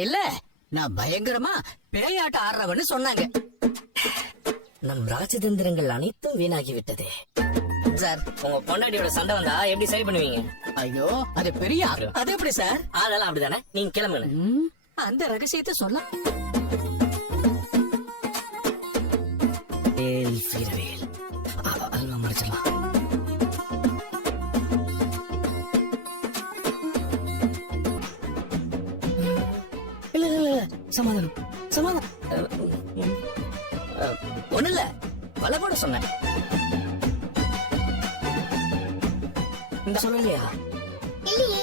இல்ல, நான் பயங்கரமா பேயாட்டம் ஆடுறவன்னு சொன்னாங்க. நம் ராஜதந்திரங்கள் அனைத்தும் வீணாகிவிட்டது. சார், உங்க பொண்டாட்டியோட சண்டை வந்தா எப்படி சரி பண்ணுவீங்க? ஐயோ, அது பெரிய அது எப்படி சார்? அதெல்லாம் அப்படிதானே, நீங்க கிளம்புங்க. அந்த ரகசியத்தை சொல்ல. வீரவேல் அல்வா மறைச்சிடலாம். இல்ல இல்ல இல்ல, சமாதானம் சமாதானம். ஒண்ணு இல்ல, பல கூட சொன்னேன். இந்த சொல்லலையா? இல்லையே.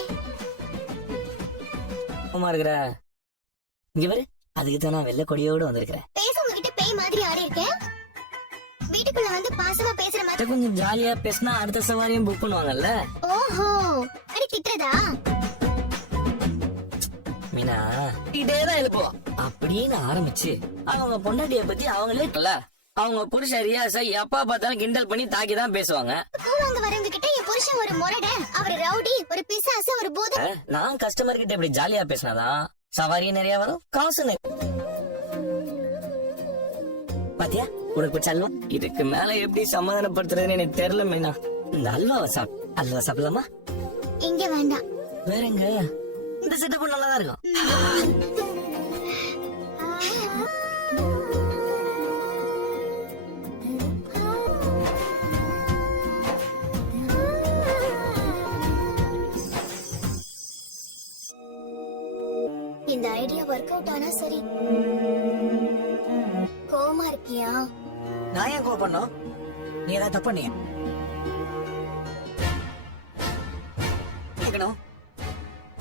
சும்மா இருக்கிற இங்க வரு. அதுக்கு தான் நான் வெள்ளை கொடியோடு வந்திருக்கிறேன். பேச உங்ககிட்ட பேய் மாதிரி ஆடி இருக்கேன். வீட்டுக்குள்ள வந்து பாசமா பேசுற மாதிரி. கொஞ்சம் ஜாலியா பேசினா அடுத்த சவாரியும் புக் பண்ணுவாங்கல்ல. ஓஹோ, அடி திட்டுறதா? மீனா இதேதான் எழுப்புவோம் அப்படின்னு ஆரம்பிச்சு அவங்க பொண்டாட்டிய பத்தி அவங்களே அவங்க புருஷ ரியாச எப்பா பார்த்தாலும் கிண்டல் பண்ணி தாக்கிதான் பேசுவாங்க. கூவாங்க வரவங்க கிட்ட என் புருஷன் ஒரு முரட, அவர் ரவுடி, ஒரு பிசாசு, ஒரு பூத. நான் கஸ்டமர் கிட்ட இப்படி ஜாலியா பேசினாதான் சவாரி நிறைய வரும், காசு பாத்தியா உனக்கு பிடிச்ச அல்வா. இதுக்கு மேல எப்படி சமாதானப்படுத்துறதுன்னு எனக்கு தெரியல மீனா. இந்த அல்வாவை அல்வா சாப்பிடலாமா? இங்க வேண்டாம். வேற எங்க? இந்த செட்டப் நல்லாதான் இருக்கும். இந்த ஐடியா ஒர்க் அவுட் ஆனா சரி. கோவமா இருக்கியா? நான் ஏன் கோவம் பண்ணோம்? நீ ஏதாவது தப்பு பண்ணிய கேட்கணும்.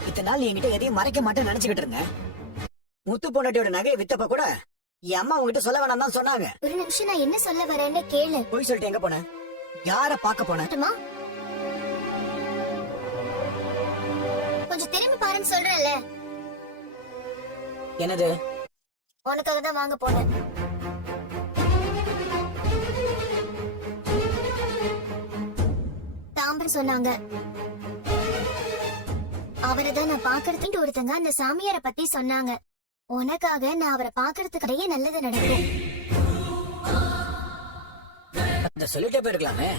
இத்தனை நாள் என்கிட்ட எதையும் மறைக்க மாட்டேன்னு நினைச்சுக்கிட்டு இருந்தேன். முத்து பொண்டாட்டியோட நகையை வித்தப்ப கூட என் அம்மா உங்ககிட்ட சொல்ல வேணாம் தான் சொன்னாங்க. ஒரு நிமிஷம், நான் என்ன சொல்ல வரேன்னு கேளு. போய் சொல்லிட்டு எங்க போன? யார பாக்க போன? கொஞ்சம் திரும்பி பாருன்னு சொல்றேன்ல. என்னது? உனக்காக தான் வாங்க போனேன். தாம்பரம் சொன்னாங்க. அவரைதான் நான் பாக்குறதுக்கு ஒருத்தங்க அந்த சாமியார பத்தி சொன்னாங்க. உனக்காக நான் அவரை பாக்குறதுக்கு நல்லது நடக்கும். சொல்லிட்டே போயிருக்கலாமே.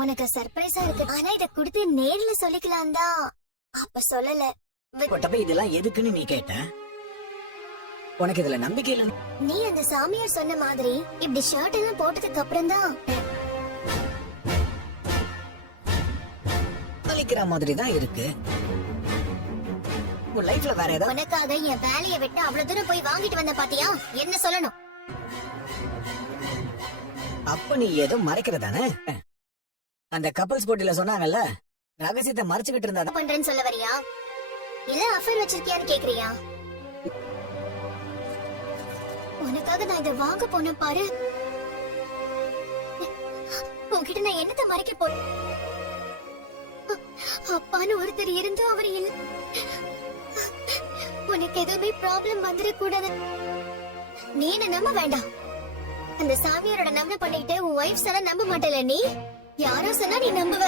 உனக்கு சர்ப்ரைஸா இருக்கு. ஆனா இத குடுத்து நேர்ல சொல்லிக்கலாம் தான். அப்ப சொல்லல. இதெல்லாம் எதுக்குன்னு நீ கேட்ட? உனக்கு இதுல நம்பிக்கை இல்ல. நீ அந்த சாமியார் சொன்ன மாதிரி இப்படி ஷர்ட் எல்லாம் போட்டதுக்கு அப்புறம் தான் வலிக்கிற மாதிரி தான் இருக்கு. உன் லைஃப்ல வேற ஏதாவது? உனக்காக என் வேலையை விட்டு அவ்வளவு தூரம் போய் வாங்கிட்டு வந்த பாத்தியா? என்ன சொல்லணும்? அப்ப நீ ஏதோ மறைக்கிறதானே? அந்த கப்பல்ஸ் போட்டியில சொன்னாங்கல்ல, ரகசியத்தை மறைச்சுக்கிட்டு இருந்தா பண்றேன்னு சொல்ல வரியா? இல்ல அஃபேர் வச்சிருக்கியான்னு கேக்குறியா? உனக்காக நான் இதை வாங்க போன பாரு. உன்கிட்ட நான் என்னத்தை மறைக்க போறேன்? அப்பான்னு ஒருத்தர் இருந்தும் அவர் இல்ல. உனக்கு எதுவுமே ப்ராப்ளம் வந்துடக்கூடாது. நீ என்ன நம்ப வேண்டாம். அந்த சாமியாரோட நம்ப பண்ணிட்டு உன் ஒய்ஃப் சொன்னா நம்ப மாட்டல. நீ யாரோ சொன்னா நீ நம்புவ.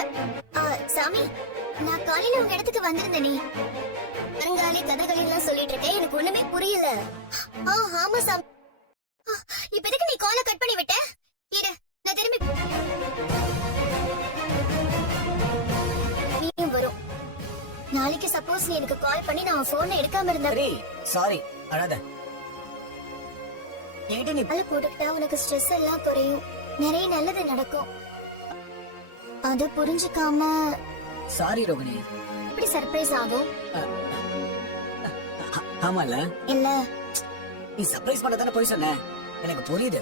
சாமி, நான் காலையில உங்க இடத்துக்கு வந்திருந்தேனே. கருங்காலி கதைகளி எல்லாம் சொல்லிட்டு இருக்கேன். எனக்கு ஒண்ணுமே புரியல. ஆமா சாமி. இப்ப எதுக்கு நீ காலை கட் பண்ணி விட்ட? இரு, நான் திரும்பி நீயும் வரும். நாளைக்கு சப்போஸ் நீ எனக்கு கால் பண்ணி நான் போனை எடுக்காம இருந்தா சாரி, அழாத. என்கிட்ட நீ பல போட்டுக்கிட்டா உனக்கு ஸ்ட்ரெஸ் எல்லாம் குறையும், நிறைய நல்லது நடக்கும். அது புரிஞ்சுக்காம சாரி ரோகிணி. எப்படி சர்ப்ரைஸ் ஆகும்? ஆமால இல்ல, நீ சர்ப்ரைஸ் பண்ண தானே போய் சொன்ன. எனக்கு புரியுது.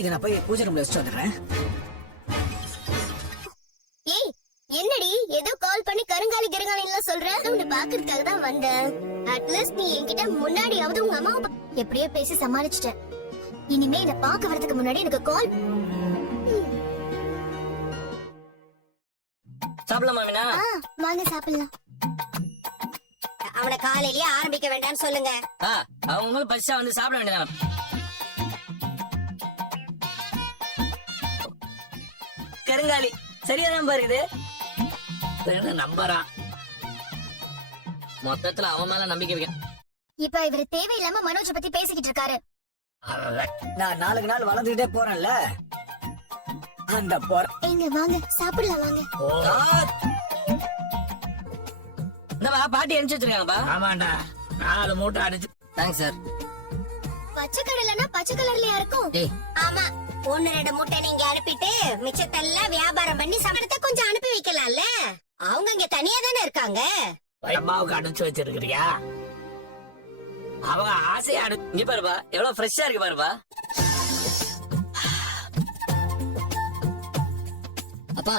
இத நான் போய் பூஜை ரூம்ல வச்சுட்டு வந்துடுறேன். ஏய், என்னடி ஏதோ கால் பண்ணி கருங்காலி கருங்காலி எல்லாம் சொல்ற? உன்னை பாக்குறதுக்காக தான் வந்தேன். அட்லீஸ்ட் நீ என்கிட்ட முன்னாடியாவது உங்க அம்மாவை எப்படியோ பேசி சமாளிச்சிட்ட. இனிமே என்ன பாக்க வரதுக்கு முன்னாடி எனக்கு கால். சாப்பிடலாமா மீனா? வாங்க சாப்பிடலாம். அவனை காலையிலேயே ஆரம்பிக்க வேண்டாம்னு சொல்லுங்க. அவங்களும் பசிச்சா வந்து சாப்பிட வேண்டியதான. கருங்காலி சரியாதான் பாருக்குது. நம்பறான். மொத்தத்துல அவன் மேல நம்பிக்கை வைக்க இப்ப இவரு தேவையில்லாம மனோஜ பத்தி பேசிக்கிட்டு இருக்காரு. நான் நாளுக்கு நாள் வளர்ந்துகிட்டே போறேன்ல, அந்த போற எங்க வாங்க சாப்பிடலாம் வாங்க. இந்தப்பா பாட்டி அனுப்பிச்சு வச்சிருக்காங்கப்பா. ஆமாண்டா 4 மூட்டை அடிச்சு. Thanks sir. பச்சை கடலைனா பச்சை கலர்லயா இருக்கும்? ஏய் ஆமா 1-2 மூட்டை நீங்க அனுப்பிட்டு மிச்சத்தெல்லாம் வியாபாரம் பண்ணி சமணத்தை கொஞ்சம் அனுப்பி வைக்கலாம்ல. அவங்க இங்க தனியா தானே இருக்காங்க. அம்மாவுக்கு அனுப்பிச்சு வச்சிருக்கிறியா? அவங்க ஆசையா இங்க பாருப்பா எவ்வளவு ஃப்ரெஷ்ஷா இருக்கு பாருப்பா. அப்பா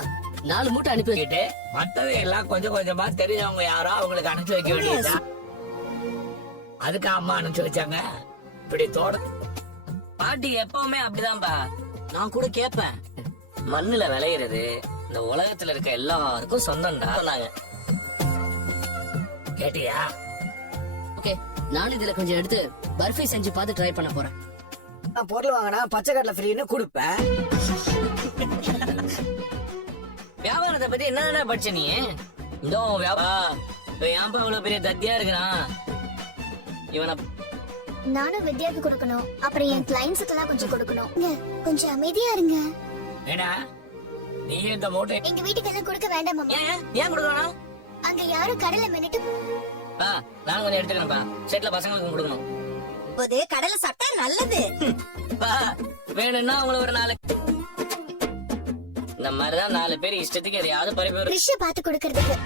4 மூட்டை அனுப்பி அனுப்பிட்டு மத்தது எல்லாம் கொஞ்சம் கொஞ்சமா தெரிஞ்சவங்க யாரோ அவங்களுக்கு அனுப்பிச்சு வைக்க வேண்டியதா. அதுக்கு அம்மா அனுப்பிச்சு வச்சாங்க. இப்படி தோட பாட்டி எப்பவுமே அப்படிதான்பா. நான் கூட கேட்பேன், மண்ணுல விளையிறது இந்த உலகத்துல இருக்க எல்லாருக்கும் சொந்தம்டா சொன்னாங்க. கேட்டியா? ஓகே, நானும் இதுல கொஞ்சம் எடுத்து பர்ஃபி செஞ்சு பார்த்து ட்ரை பண்ண போறேன். நான் பொருள் வாங்கினா பச்சை கடலை ஃப்ரீன்னு கொடுப்பேன். வியாபாரத்தை பத்தி என்ன படிச்ச நீ? இந்த வியாபாரம் ஏன்பா இவ்வளவு பெரிய தத்தியா இருக்கிறான் இவனை? நானும் வித்யாக்கு கொடுக்கணும், அப்புறம் என் கிளைண்ட்ஸுக்கு எல்லாம் கொஞ்சம் கொடுக்கணும். இங்க, கொஞ்சம் அமைதியா இருங்க. ஏடா நீ இந்த மூட்டை எங்க வீட்டுக்கு எல்லாம் கொடுக்க வேண்டாம் மாமா. ஏன் கொடுக்கணும்? அங்க யாரும் கடலை மென்னுட்டு நானும் கொஞ்சம் எடுத்துக்கிறேன்ப்பா. செட்ல பசங்களுக்கு கொடுக்கணும். இப்போது கடலை சாப்பிட்டா நல்லது. பா, வேணும்னா உங்களை ஒரு 4 இந்த மாதிரிதான் 4 பேர் இஷ்டத்துக்கு எதையாவது பறிப்பு. கிருஷ்ண பாத்து கொடுக்கறதுக்கு.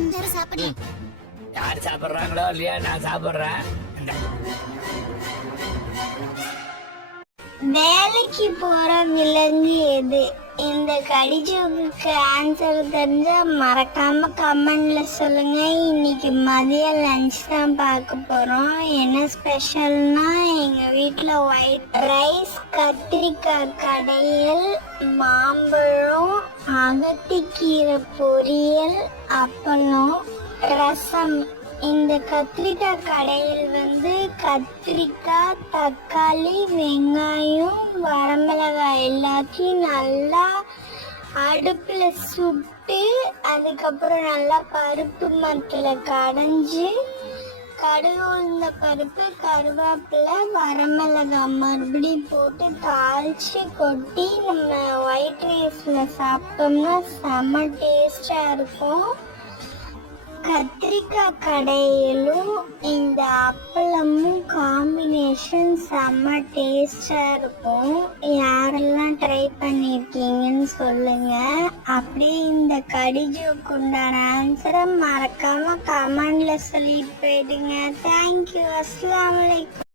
எல்லாரும் சாப்பிடு. யார் சாப்பிடுறாங்களோ இல்லையா, நான் சாப்பிடுறேன். இந்தா. வேலைக்கு போற விலங்கு எது? இந்த கடிஜோக்கு ஆன்சர் தெரிஞ்சா மறக்காம கமெண்ட்ல சொல்லுங்க. இன்னைக்கு மதிய லஞ்ச் தான் பார்க்க போறோம். என்ன ஸ்பெஷல்னா எங்க வீட்ல ஒயிட் ரைஸ், கத்திரிக்காய் கடையல், மாம்பழம், அகத்திக்கீரை பொரியல், அப்பளம், ரசம். இந்த கத்திரிக்காய் கடையில் கத்திரிக்காய், தக்காளி, வெங்காயம், வரமிளகாய் எல்லாத்தையும் நல்லா அடுப்புல சுட்டு அதுக்கப்புறம் நல்லா பருப்பு மத்துல கடைஞ்சு கடுகு உளுந்த பருப்பு, கருவேப்பிலை, வரமிளகாய் மறுபடியும் போட்டு தாளிச்சு கொட்டி நம்ம ஒயிட் ரைஸ்ல சாப்பிட்டோம்னா செம்ம டேஸ்டா இருக்கும். கத்திரிக்காய் கடையிலும் இந்த அப்பளமும் காம்பினேஷன் செம்ம டேஸ்டா இருக்கும். யாரெல்லாம் ட்ரை பண்ணிருக்கீங்கன்னு சொல்லுங்க. அப்படியே இந்த கடிஜோக்கு உண்டான ஆன்சரை மறக்காம கமெண்ட்ல சொல்லிட்டு போயிடுங்க. தேங்க்யூ. அஸ்ஸலாமு அலைக்கும்.